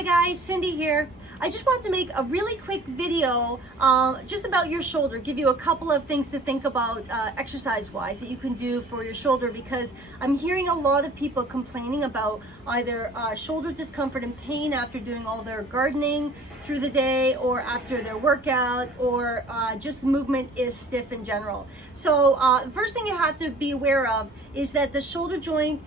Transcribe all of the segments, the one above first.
Hi guys, Cindy here. I just wanted to make a really quick video just about your shoulder, give you a couple of things to think about exercise-wise that you can do for your shoulder, because I'm hearing a lot of people complaining about either shoulder discomfort and pain after doing all their gardening through the day, or after their workout, or just movement is stiff in general. So the first thing you have to be aware of is that the shoulder joint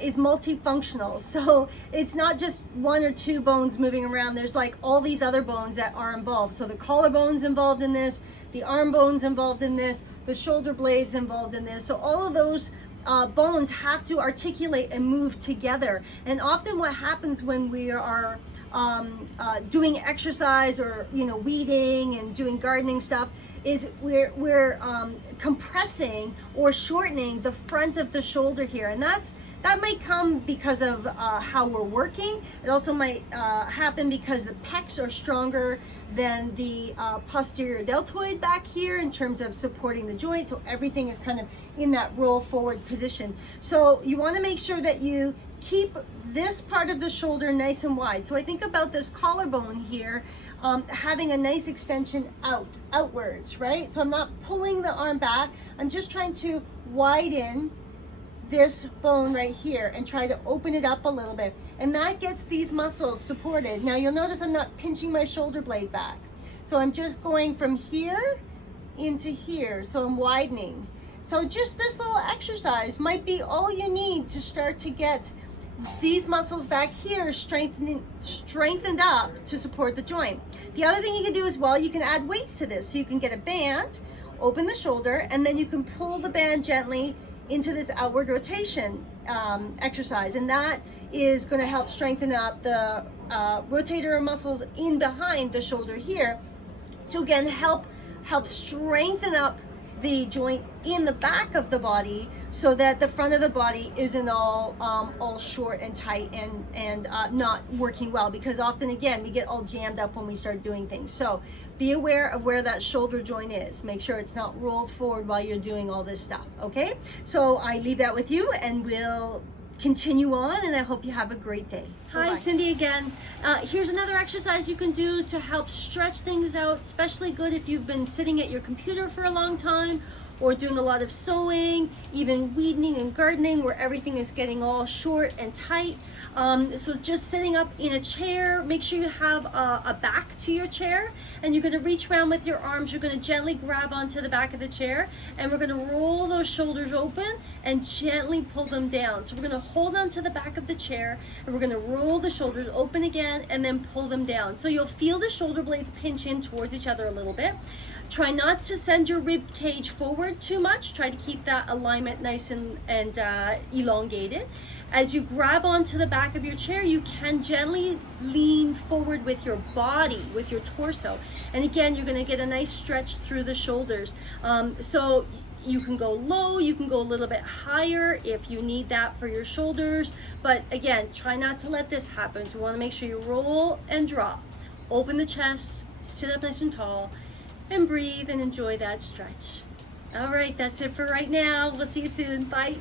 is multifunctional. So it's not just one or two bones moving around. There's like all these other bones that are involved. So the collarbone's involved in this, the arm bone's involved in this, the shoulder blade's involved in this. So all of those bones have to articulate and move together. And often what happens when we are doing exercise, or weeding and doing gardening stuff, is we're compressing or shortening the front of the shoulder here, and that might come because of how we're working. It also might happen because the pecs are stronger than the posterior deltoid back here in terms of supporting the joint, so everything is kind of in that roll forward position. So you want to make sure that you keep this part of the shoulder nice and wide. So I think about this collarbone here having a nice extension outwards, right? So I'm not pulling the arm back, I'm just trying to widen this bone right here and try to open it up a little bit, and that gets these muscles supported. Now you'll notice I'm not pinching my shoulder blade back, so I'm just going from here into here, so I'm widening. So just this little exercise might be all you need to start to get these muscles back here strengthened up to support the joint. The other thing you can do as well, you can add weights to this. So you can get a band, open the shoulder, and then you can pull the band gently into this outward rotation exercise, and that is going to help strengthen up the rotator muscles in behind the shoulder here, to again help strengthen up the joint in the back of the body, so that the front of the body isn't all short and tight and not working well, because often again we get all jammed up when we start doing things. So be aware of where that shoulder joint is. Make sure it's not rolled forward while you're doing all this stuff. Okay, so I leave that with you, and we'll continue on, and I hope you have a great day. Hi, Cindy again. Here's another exercise you can do to help stretch things out, especially good if you've been sitting at your computer for a long time, or doing a lot of sewing, even weeding and gardening, where everything is getting all short and tight. So just sitting up in a chair, make sure you have a back to your chair, and you're gonna reach around with your arms. You're gonna gently grab onto the back of the chair, and we're gonna roll those shoulders open and gently pull them down. So we're gonna hold on to the back of the chair, and we're gonna roll the shoulders open again, and then pull them down. So you'll feel the shoulder blades pinch in towards each other a little bit. Try not to send your rib cage forward too much. Try to keep that alignment nice and elongated. As you grab onto the back of your chair, you can gently lean forward with your body, with your torso. And again, you're gonna get a nice stretch through the shoulders. So you can go low, you can go a little bit higher if you need that for your shoulders. But again, try not to let this happen. So you wanna make sure you roll and drop. Open the chest, sit up nice and tall, and breathe and enjoy that stretch. All right, that's it for right now. We'll see you soon. Bye.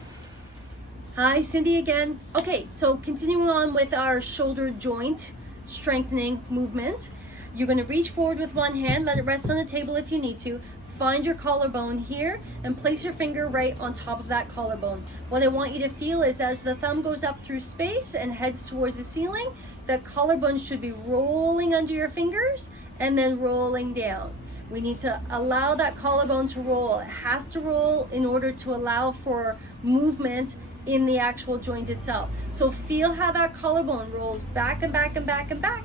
Hi, Cindy again. Okay, so continuing on with our shoulder joint strengthening movement. You're gonna reach forward with one hand, let it rest on the table if you need to. Find your collarbone here and place your finger right on top of that collarbone. What I want you to feel is, as the thumb goes up through space and heads towards the ceiling, the collarbone should be rolling under your fingers and then rolling down. We need to allow that collarbone to roll. It has to roll in order to allow for movement in the actual joint itself. So feel how that collarbone rolls back and back and back and back,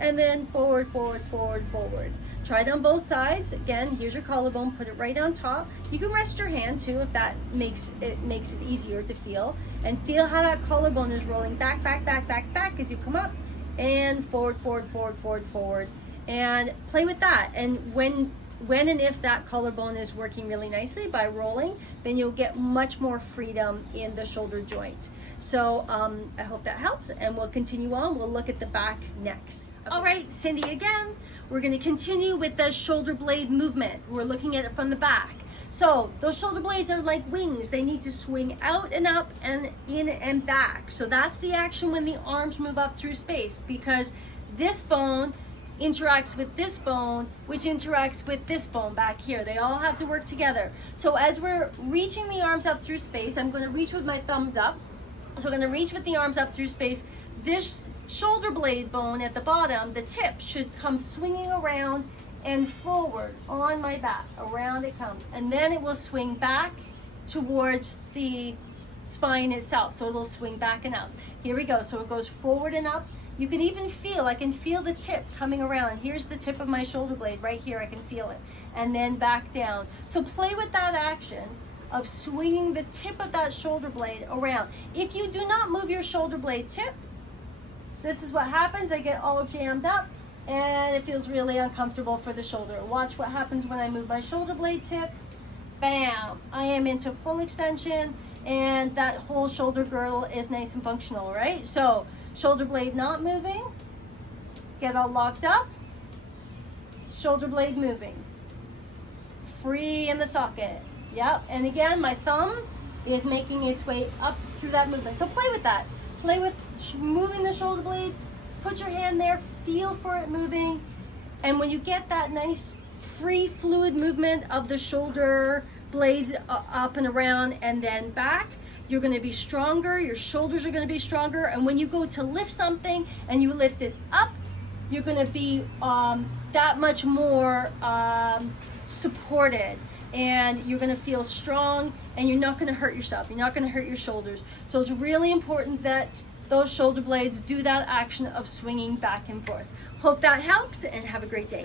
and then forward, forward, forward, forward. Try it on both sides. Again, here's your collarbone, put it right on top. You can rest your hand too if that makes it easier to feel. And feel how that collarbone is rolling back, back, back, back, back as you come up, and forward, forward, forward, forward, forward. And play with that. And when and if that collarbone is working really nicely by rolling, then you'll get much more freedom in the shoulder joint. So I hope that helps, and we'll continue on. We'll look at the back next. Okay. All right, Cindy again. We're going to continue with the shoulder blade movement. We're looking at it from the back. So those shoulder blades are like wings. They need to swing out and up and in and back. So that's the action when the arms move up through space, because this bone interacts with this bone, which interacts with this bone back here. They all have to work together. So as we're reaching the arms up through space, I'm going to reach with my thumbs up. So I'm going to reach with the arms up through space. This shoulder blade bone at the bottom, the tip, should come swinging around and forward on my back. Around it comes. And then it will swing back towards the spine itself. So it'll swing back and up. Here we go. So it goes forward and up. You can even feel, I can feel the tip coming around. Here's the tip of my shoulder blade right here. I can feel it. And then back down. So play with that action of swinging the tip of that shoulder blade around. If you do not move your shoulder blade tip, this is what happens. I get all jammed up and it feels really uncomfortable for the shoulder. Watch what happens when I move my shoulder blade tip. Bam! I am into full extension and that whole shoulder girdle is nice and functional, right? So shoulder blade not moving, get all locked up, shoulder blade moving, free in the socket. Yep, and again, my thumb is making its way up through that movement. So play with that. Play with moving the shoulder blade, put your hand there, feel for it moving, and when you get that nice free fluid movement of the shoulder blades up and around and then back, you're going to be stronger, your shoulders are going to be stronger, and when you go to lift something and you lift it up, you're going to be that much more supported, and you're going to feel strong, and you're not going to hurt yourself. You're not going to hurt your shoulders. So it's really important that those shoulder blades do that action of swinging back and forth. Hope that helps, and have a great day.